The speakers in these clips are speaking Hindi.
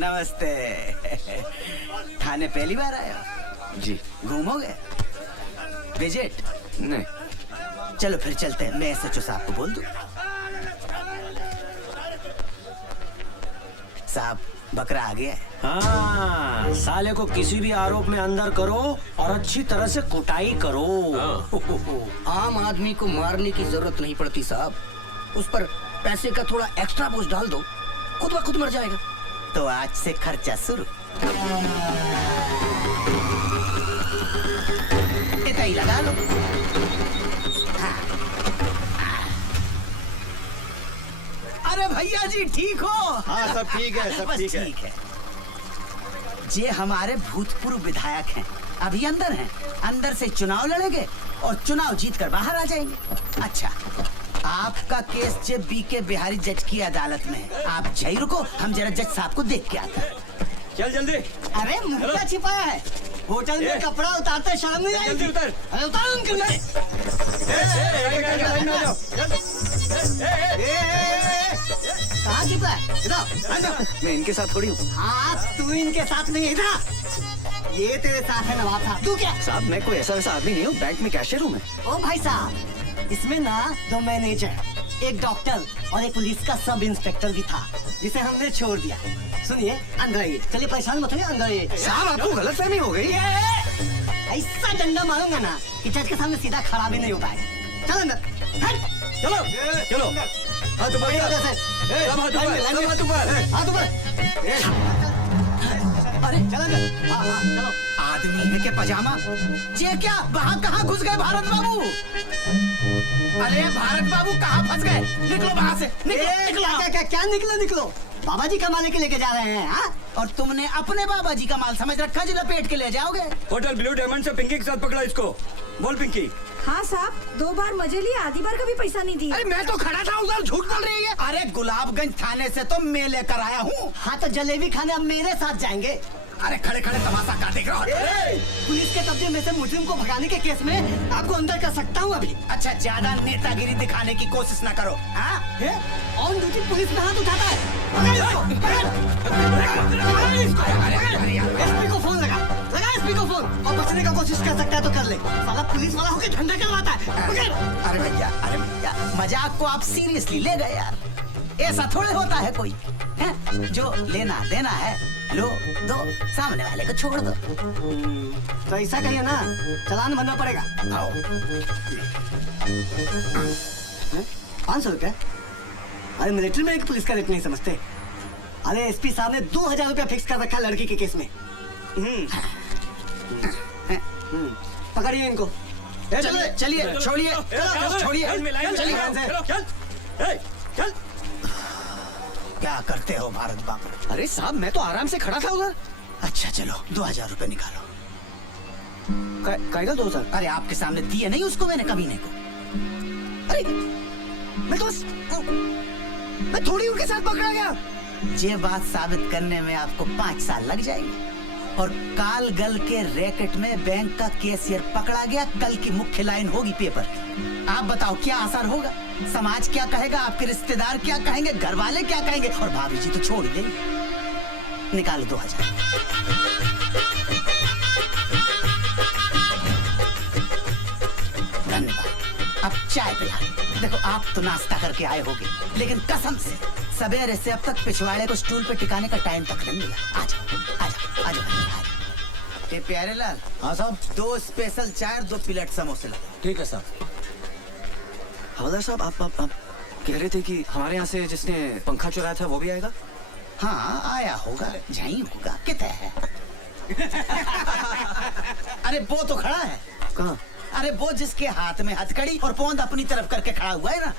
नमस्ते। थाने पहली बार आया? जी। घूमोगे? विजिट? नहीं। चलो फिर चलते हैं, मैं एसएचओ साहब को बोल दूं। साहब बकरा आ गया है। हाँ, साले को किसी भी आरोप में अंदर करो और अच्छी तरह से कुटाई करो। आम आदमी को मारने की जरूरत नहीं पड़ती साहब, उस पर पैसे का थोड़ा एक्स्ट्रा बोझ डाल दो, खुद ब खुद मर जाएगा। तो आज से खर्चा शुरू। इतना ही लगा लो। अरे भैया जी ठीक हो? हाँ सब ठीक है, सब बस ठीक है। ये हमारे भूतपूर्व विधायक हैं, अभी अंदर हैं। अंदर से चुनाव लड़ेंगे और चुनाव जीत कर बाहर आ जाएंगे। अच्छा, आपका केस जे बीके बिहारी जज की अदालत में है। आप जय रुको, हम जरा जज साहब को देख के आते हैं। चल जल्दी। अरे मुंह क्या छिपाया है? होटल में कपड़ा उतारते शर्म नहीं आई? जल्दी उतर। अरे उतारो उनके लिए। कहाँ छिपा है? इधर। मैं इनके साथ थोड़ी हूँ। हाँ तू इनके साथ नहीं, इधर। ये तेरे साथ है नवाब साहब। तू क्या? साहब मैं कोई ऐसा वैसा आदमी नहीं हूँ, बैंक में कैशियर हूँ मैं। ओ भाई साहब, इसमें ना 2 मैनेजर, एक डॉक्टर और एक पुलिस का सब इंस्पेक्टर भी था, जिसे हमने छोड़ दिया। सुनिए अंदर आइए। चलिए परेशान मत होइए, अंदर आइए। साहब आपको गलतफहमी हो गई। ऐसा डंडा मारूंगा ना कि जज के सामने सीधा खड़ा भी नहीं हो पाएगा। चलो अंदर। हट। चलो चलो। हाथ ऊपर। सब हाथ ऊपर, सब हाथ ऊपर। हाथ ऊपर। अरे चलो अंदर। हाँ हाँ चलो। आदमी है के पजामा? ये क्या वहाँ कहाँ घुस गए भारत बाबू? अरे भारत बाबू कहाँ फंस गए? निकलो वहाँ से। निकलो। क्या निकलो? बाबा जी का माल के लेके जा रहे हैं? हाँ? और तुमने अपने बाबा जी का माल समझ रखा जो लपेट के ले जाओगे? होटल ब्लू डायमंड से पिंकी के साथ पकड़ा इसको। बोल पिंकी। हाँ साहब, 2 बार मजे लिए, आधी बार का भी पैसा नहीं दिया। अरे मैं तो खड़ा था उधर, झूठ बोल रही है। अरे गुलाबगंज थाने से तो मैं लेकर आया हूँ। हाँ तो जलेबी खाने अब मेरे साथ जाएंगे। अरे खड़े खड़े तमाशा का देख रहा हो? पुलिस के कब्जे में से मुजरिम को भगाने के केस में आपको अंदर कर सकता हूँ अभी। अच्छा ज्यादा नेतागिरी दिखाने की कोशिश न करो। हाँ? ऑन ड्यूटी पुलिस में हाथ उठाता है। एसपी को फोन लगा एसपी को फोन, और बचने का कोशिश कर सकता है तो कर ले। साला पुलिस वाला होकर झंडा करवाता है। अरे भैया मजाक को आप सीरियसली ले गए यार। ऐसा थोड़े होता है कोई है? जो लेना देना है लो दो, सामने वाले को छोड़ दो। तो ऐसा कहिए ना, चालान भरना पड़ेगा। आओ। 500 रुपया? अरे मिलिट्री में एक पुलिस का रेट नहीं समझते। अरे एसपी साहब ने 2000 रुपया फिक्स कर रखा लड़की के केस में। पकड़िए इनको। चलिए छोड़िए चल। क्या करते हो भारत बाबू? अरे साहब मैं तो आराम से खड़ा था उधर। अच्छा चलो 2000 रुपए निकालो। कायदा 2000? अरे आपके सामने दिए नहीं उसको मैंने कमीने को। अरे मैं तो बस मैं थोड़ी उनके साथ पकड़ा गया। ये बात साबित करने में आपको 5 साल लग जाएंगे। और काल गल के रैकेट में बैंक का कैशियर पकड़ा गया, कल की मुख्य लाइन होगी पेपर की। आप बताओ क्या असर होगा? समाज क्या कहेगा? आपके रिश्तेदार क्या कहेंगे? घर वाले क्या कहेंगे? और भाभी जी तो छोड़ ही देंगे। निकालो 2000। धन्यवाद। अब चाय पिला। देखो आप तो नाश्ता करके आए होगे, लेकिन कसम से सवेरे से अब तक पिछवाड़े को स्टूल पे टिकाने का टाइम तक नहीं मिला। आजा। ये प्यारे लाल। हाँ साहब। 2 स्पेशल चाय, 2 प्लेट समोसे ला। ठीक है साहब। हवलदार साहब आप कह रहे थे कि हमारे यहाँ से जिसने पंखा चुराया था वो भी आएगा? हाँ आया होगा, यहीं होगा। कितना है? अरे वो तो खड़ा है। कहाँ? अरे वो जिसके हाथ में हथकड़ी और पोंद अपनी तरफ करके खड़ा हुआ है ना।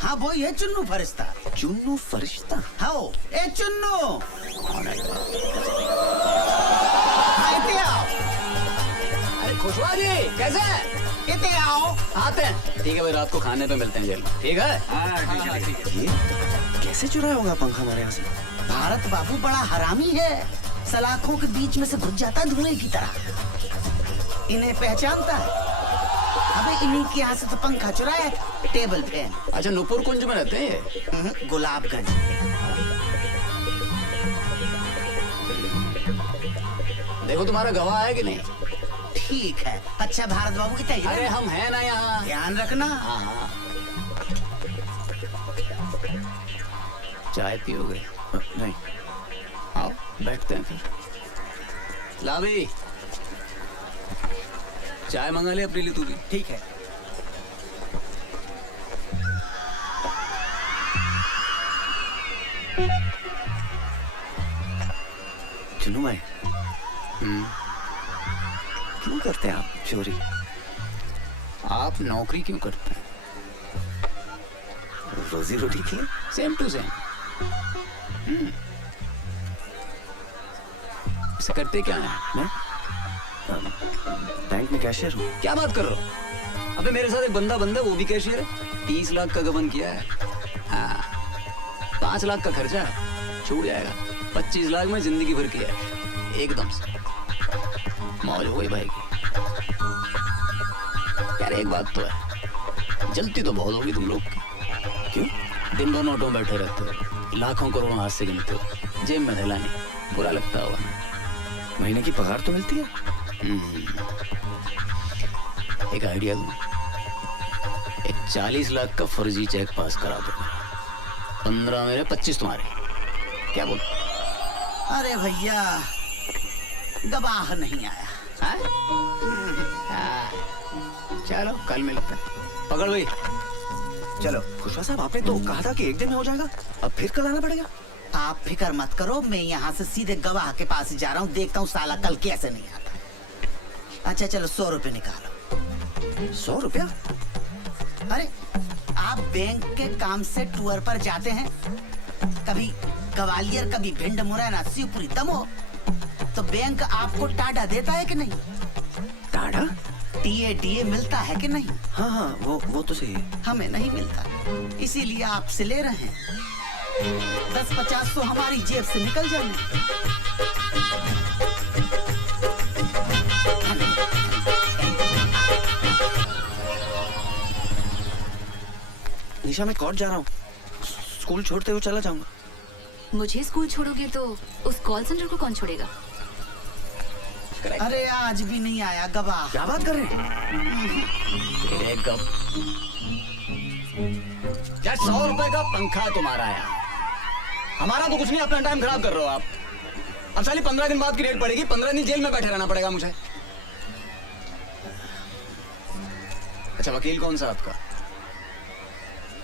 हाँ वो ये चुन्नू फरिश्ता। चुन्नू फरिश्ता? हाँ ए चुन्नू। अरे खुशवा जी कैसे है? इतने आओ। आते हैं। ठीक है भाई, रात को खाने पे मिलते हैं जेल में। ठीक है? ये कैसे चुराया होगा पंखा हमारे यहाँ से? भारत बाबू बड़ा हरामी है, सलाखों के बीच में से घुस जाता धुएं की तरह। इन्हें पहचानता है? अबे इन्हीं के यहाँ से तो पंखा चुराया था, टेबल फैन। अच्छा नूपुर कुंज में रहते हैं। गुलाबगंज। देखो तुम्हारा गवाह है कि नहीं? ठीक है। अच्छा भारत बाबू की तैयारी। अरे हम हैं ना यहाँ। ध्यान रखना। हाँ हाँ। चाय पियोगे? नहीं। आओ बैठते हैं फिर। ला भाई चाय मंगा ले अपने लिए तू भी। ठीक है। चुनू भाई, क्यों करते हैं आप चोरी? आप नौकरी क्यों करते हैं? रोजी रोटी की। Same to same. इसे करते क्या है? मैं बैंक में कैशियर हूँ। क्या बात कर रहे हो? अबे मेरे साथ एक बंदा वो भी कैशियर है। 30 लाख का गबन किया है। हाँ 5 लाख का खर्चा छूट जाएगा। 25 लाख में जिंदगी भर किया है एकदम से। मौज हो गई भाई की। यार एक बात तो है, जलती तो बहुत होगी तुम लोग की। क्यों? दिन भर नोटों में बैठे रहते हो, लाखों करोड़ों हाथ से गिनते हो, जेब में थैला नहीं। बुरा लगता होगा ना। महीने की पगार तो मिलती है। एक आइडिया दूं, एक 40 लाख का फर्जी चेक पास करा दो। 15 मेरे 25 तुम्हारे। क्या बोल? अरे भैया गवाह नहीं आया। चलो कल मिलते हैं। पकड़ भाई। चलो खुशवा साहब, आपने तो कहा था कि एक दिन में हो जाएगा, अब फिर कल आना पड़ेगा। आप फिक्र मत करो, मैं यहाँ से सीधे गवाह के पास जा रहा हूँ। देखता हूँ साला कल कैसे नहीं आता। अच्छा चलो 100 रुपए निकालो। 100 रुपया? अरे आप बैंक के काम से टूर पर जाते हैं, कभी ग्वालियर कभी भिंड मुरैना शिवपुरी दमोह, तो बैंक आपको टाडा देता है कि नहीं? टाडा? टीए मिलता है कि नहीं? हाँ हाँ वो तो सही है। हमें नहीं मिलता, इसीलिए आपसे ले रहे हैं। 10-50 तो हमारी जेब से निकल जाएंगे। निशा मैं कोर्ट जा रहा हूँ, स्कूल छोड़ते हुए चला जाऊंगा। मुझे स्कूल छोड़ोगे तो उस कॉल सेंटर को कौन छोड़ेगा? अरे आज भी नहीं आया गवाह। क्या बात कर रहे हैं? यार 100 रुपए का पंखा तुम्हारा है, हमारा तो कुछ नहीं। अपना टाइम खराब कर रहे हो आप। अब साली 15 दिन बाद की डेट पड़ेगी, 15 दिन जेल में बैठे रहना पड़ेगा मुझे। अच्छा वकील कौन सा आपका?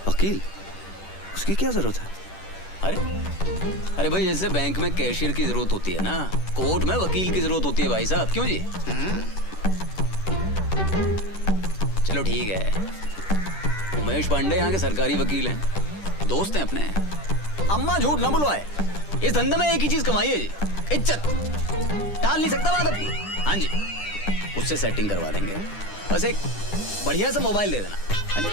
वकील? उसकी क्या जरूरत है? अरे भाई जैसे बैंक में कैशियर की जरूरत होती है ना, कोर्ट में वकील की जरूरत होती है भाई साहब। क्यों जी? चलो ठीक है, उमेश पांडे यहाँ के सरकारी वकील हैं, दोस्त हैं अपने। अम्मा झूठ ना बुलवाए, इस धंधे में एक ही चीज कमाई है जी, इज्जत। टाल नहीं सकता बात अपनी। हाँ जी, उससे सेटिंग करवा देंगे। बस एक बढ़िया सा मोबाइल दे देना। हाँ जी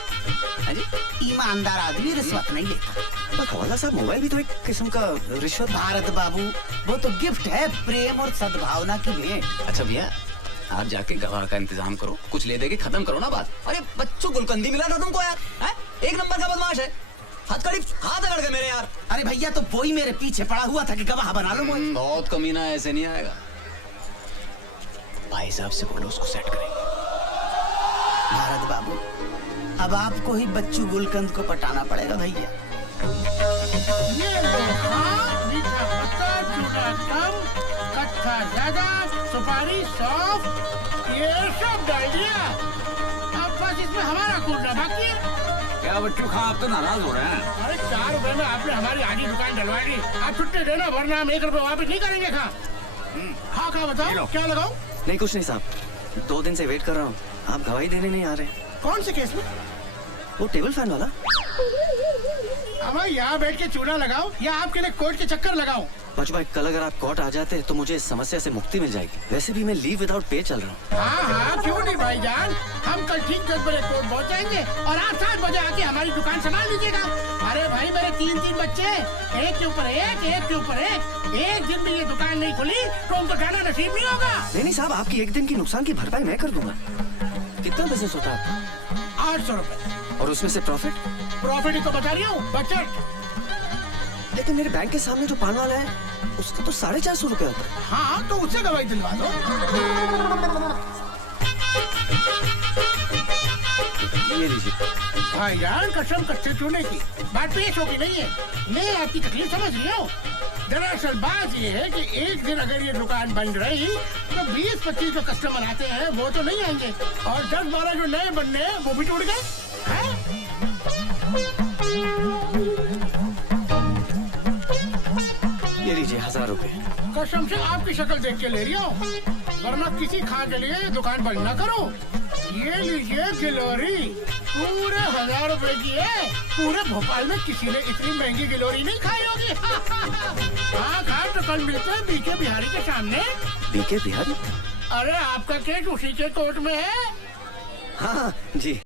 हाँ जी। ईमानदार आदमी रिश्वत नहीं लेता। पर हवाला साहब, मोबाइल भी तो एक किस्म का रिश्वत। भारत बाबू वो तो गिफ्ट है, प्रेम और सद्भावना की भेंट। अच्छा भैया आप जाके गवाह का इंतजाम करो, कुछ ले दे के खत्म करो ना बात। अरे बच्चों गुलकंदी मिला था तुमको यार, है? एक नंबर का बदमाश है। हथकड़ी हाथ अकड़ गए मेरे यार। अरे भैया तो वही मेरे पीछे पड़ा हुआ था कि गवाह बना लो मुझे। बहुत कमीना है, ऐसे नहीं आएगा। भाई साहब से बोलो उसको सेट करेंगे। भारत बाबू अब आपको ही बच्चू गुलकंद को पटाना पड़ेगा भैया। ये देखा, मीठा पत्ता, चूड़ा कम, कट्ठा ज्यादा, सुपारी सॉफ्ट, ये सब डाल दिया। अब बस इसमें हमारा कूदना बाकी है। क्या बच्चों खा, आप तो नाराज हो रहे हैं। अरे 4 रुपए में आपने हमारी आधी दुकान डलवा दी। आप छुट्टी देना, वरना हम 1 रुपए वापस नहीं करेंगे। खा बताओ क्या लगाओ? नहीं कुछ नहीं साहब, 2 दिन से वेट कर रहा हूँ, आप गवाही देने नहीं आ रहे। कौन से केस में? वो टेबल फैन वाला। अब यहाँ बैठ के चूड़ा लगाओ या आपके लिए कोर्ट के चक्कर लगाओ? बच्चू भाई, कल अगर आप कोर्ट आ जाते तो मुझे इस समस्या से मुक्ति मिल जाएगी। वैसे भी मैं लीव विदाउट पे चल रहा हूँ। हाँ क्यों नहीं भाईजान, हम कल ठीक 10 बजे कोर्ट पहुँच जाएंगे और आप 7 बजे आके हमारी दुकान संभाल लीजिएगा। अरे भाई मेरे 3 बच्चे, एक के ऊपर एक दिन में ये दुकान नहीं खुली तो उनको खाना नसीब नहीं होगा। नहीं साहब, आपकी एक दिन की नुकसान की भरपाई मैं कर दूंगा। कितना बिजनेस होता है आपका? 800 रुपए। और उसमें से प्रॉफिट? प्रॉफिट ही तो बता रही हूँ, बजट। लेकिन मेरे बैंक के सामने जो पान वाला है उसका तो 450 रुपए होता है। हाँ तो उससे दवाई दिलवा दो। ये लीजिए। भाईजान कसम कच्चे चूने की बात पेश होगी नहीं है। मैं आपकी तकलीफ समझ रही हूँ। दरअसल बात ये है कि एक दिन अगर ये दुकान बंद रही तो 20-25 जो कस्टमर आते हैं वो तो नहीं आएंगे, और 10-12 जो नए बनने हैं वो भी टूट गए हैं। ये लीजिए 1000 रुपए। कसम से आपकी शक्ल देख के ले रही हूँ, वरना किसी खा के लिए दुकान बंद ना करो। ये लीजिए गिलोरी, पूरे 1000 रुपए की है। पूरे भोपाल में किसी ने इतनी महंगी गिलोरी नहीं खाई होगी। हाँ खा तो कल मिलते हैं बीके बिहारी के सामने। बीके बिहारी? अरे आपका केस उसी के कोर्ट में है। हाँ जी।